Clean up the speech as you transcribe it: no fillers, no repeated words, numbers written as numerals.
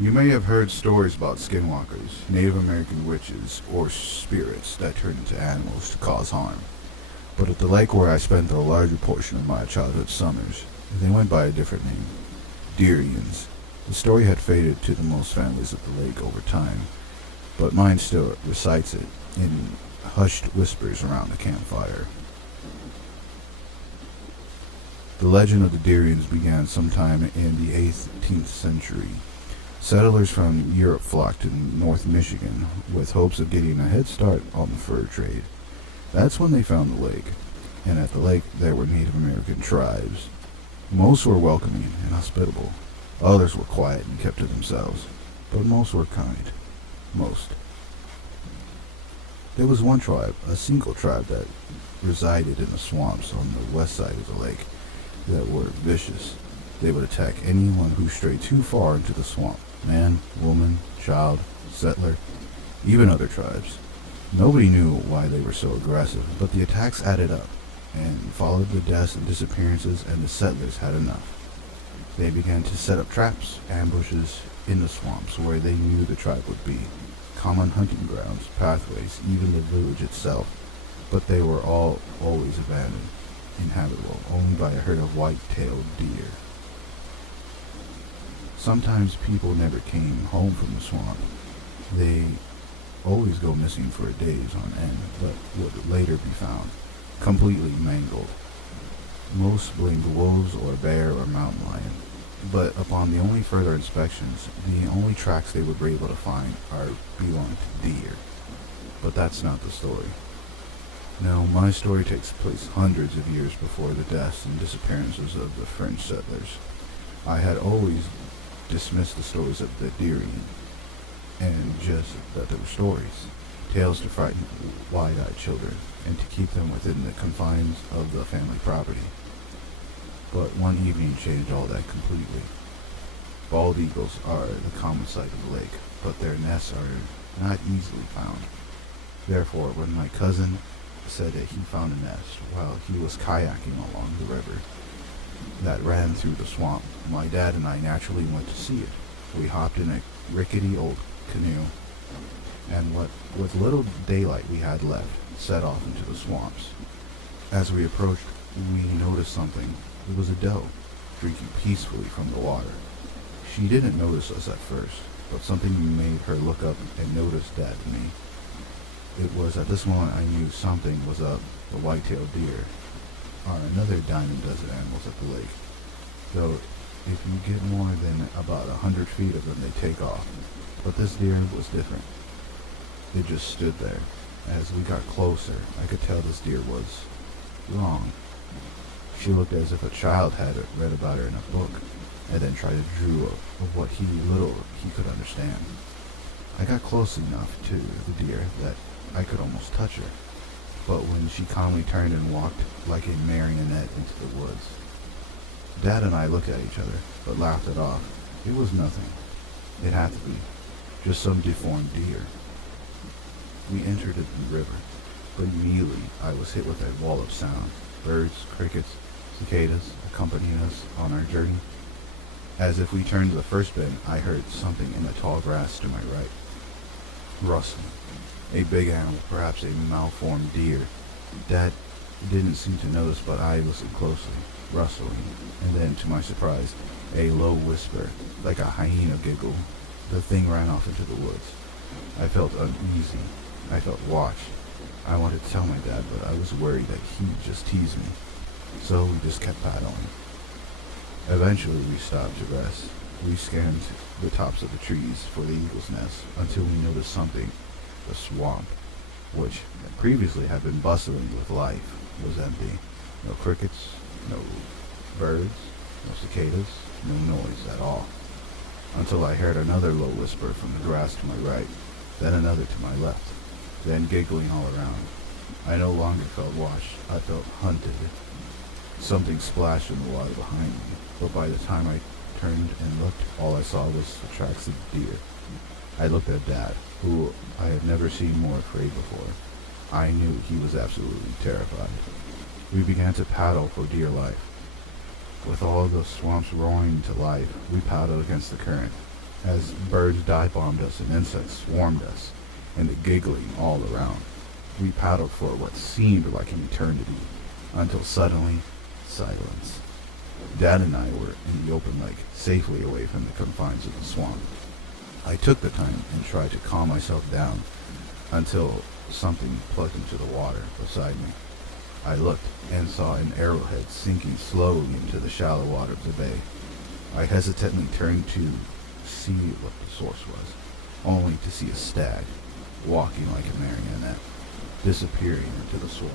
You may have heard stories about skinwalkers, Native American witches, or spirits that turn into animals to cause harm. But at the lake where I spent the larger portion of my childhood summers, they went by a different name, Deerians. The story had faded to the most families of the lake over time, but mine still recites it in hushed whispers around the campfire. The legend of the Deerians began sometime in the 18th century. Settlers from Europe flocked to North Michigan with hopes of getting a head start on the fur trade. That's when they found the lake, and at the lake there were Native American tribes. Most were welcoming and hospitable. Others were quiet and kept to themselves, but most were kind. Most. There was one tribe, a single tribe that resided in the swamps on the west side of the lake, that were vicious. They would attack anyone who strayed too far into the swamp. Man, woman, child, settler, even other tribes. Nobody knew why they were so aggressive, but the attacks added up and followed the deaths and disappearances, and the settlers had enough. They began to set up traps, ambushes in the swamps where they knew the tribe would be. Common hunting grounds, pathways, even the village itself, but they were all always abandoned, inhabitable only by a herd of white-tailed deer. Sometimes people never came home from the swamp. They always go missing for days on end, but would later be found, completely mangled. Most blamed wolves or bear or mountain lion, but upon the only further inspections, the only tracks they would be able to find belong to deer. But that's not the story. No, my story takes place hundreds of years before the deaths and disappearances of the French settlers. I had always dismissed the stories of the Deerian, and just that they were stories, tales to frighten wide-eyed children, and to keep them within the confines of the family property. But one evening changed all that completely. Bald eagles are the common sight of the lake, but their nests are not easily found. Therefore, when my cousin said that he found a nest while he was kayaking along the river that ran through the swamp, my dad and I naturally went to see it. We hopped in a rickety old canoe, and with little daylight we had left, set off into the swamps. As we approached, we noticed something. It was a doe, drinking peacefully from the water. She didn't notice us at first, but something made her look up and notice Dad and me. It was at this moment I knew something was up. The white-tailed deer are another diamond desert animals at the lake, though if you get more than about 100 feet of them, they take off. But this deer was different. It just stood there. As we got closer, I could tell this deer was wrong. She looked as if a child had read about her in a book, and then tried to draw of what little he could understand. I got close enough to the deer that I could almost touch her, but when she calmly turned and walked like a marionette into the woods, Dad and I looked at each other, but laughed it off. It was nothing. It had to be. Just some deformed deer. We entered the river, but immediately I was hit with a wall of sound. Birds, crickets, cicadas accompanying us on our journey. As if we turned to the first bend, I heard something in the tall grass to my right. Rustling. A big animal, perhaps a malformed deer. Dad didn't seem to notice, but I listened closely. Rustling, and then, to my surprise, a low whisper, like a hyena giggle. The thing ran off into the woods. I felt uneasy. I felt watched. I wanted to tell my dad, but I was worried that he'd just tease me. So we just kept paddling. Eventually we stopped to rest. We scanned the tops of the trees for the eagle's nest until we noticed something. The swamp, which previously had been bustling with life, was empty. No crickets, no birds, no cicadas, no noise at all. Until I heard another low whisper from the grass to my right, then another to my left, then giggling all around. I no longer felt watched, I felt hunted. Something splashed in the water behind me, but by the time I turned and looked, all I saw was the tracks of deer. I looked at Dad, who I had never seen more afraid before. I knew he was absolutely terrified. We began to paddle for dear life. With all the swamps roaring to life, we paddled against the current. as birds dive-bombed us and insects swarmed us, and the giggling all around. We paddled for what seemed like an eternity, until suddenly, silence. Dad and I were in the open lake, safely away from the confines of the swamp. I took the time and tried to calm myself down until something plugged into the water beside me. I looked and saw an arrowhead sinking slowly into the shallow water of the bay. I hesitantly turned to see what the source was, only to see a stag, walking like a marionette, disappearing into the swamp.